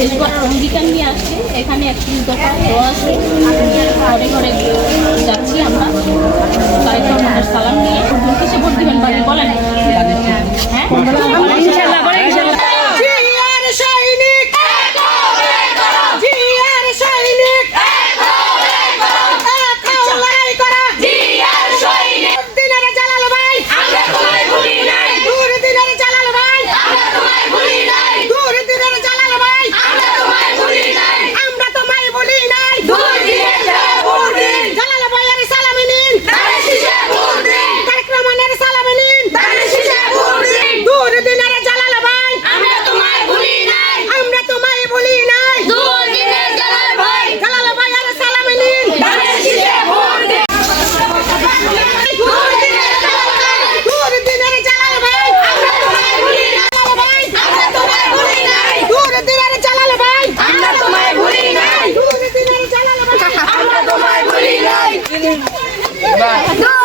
দেশ গড়ার অঙ্গীকার নিয়ে আসছে এখানে একটি দফা আছে ঘরে ঘরে যাচ্ছি। Diba?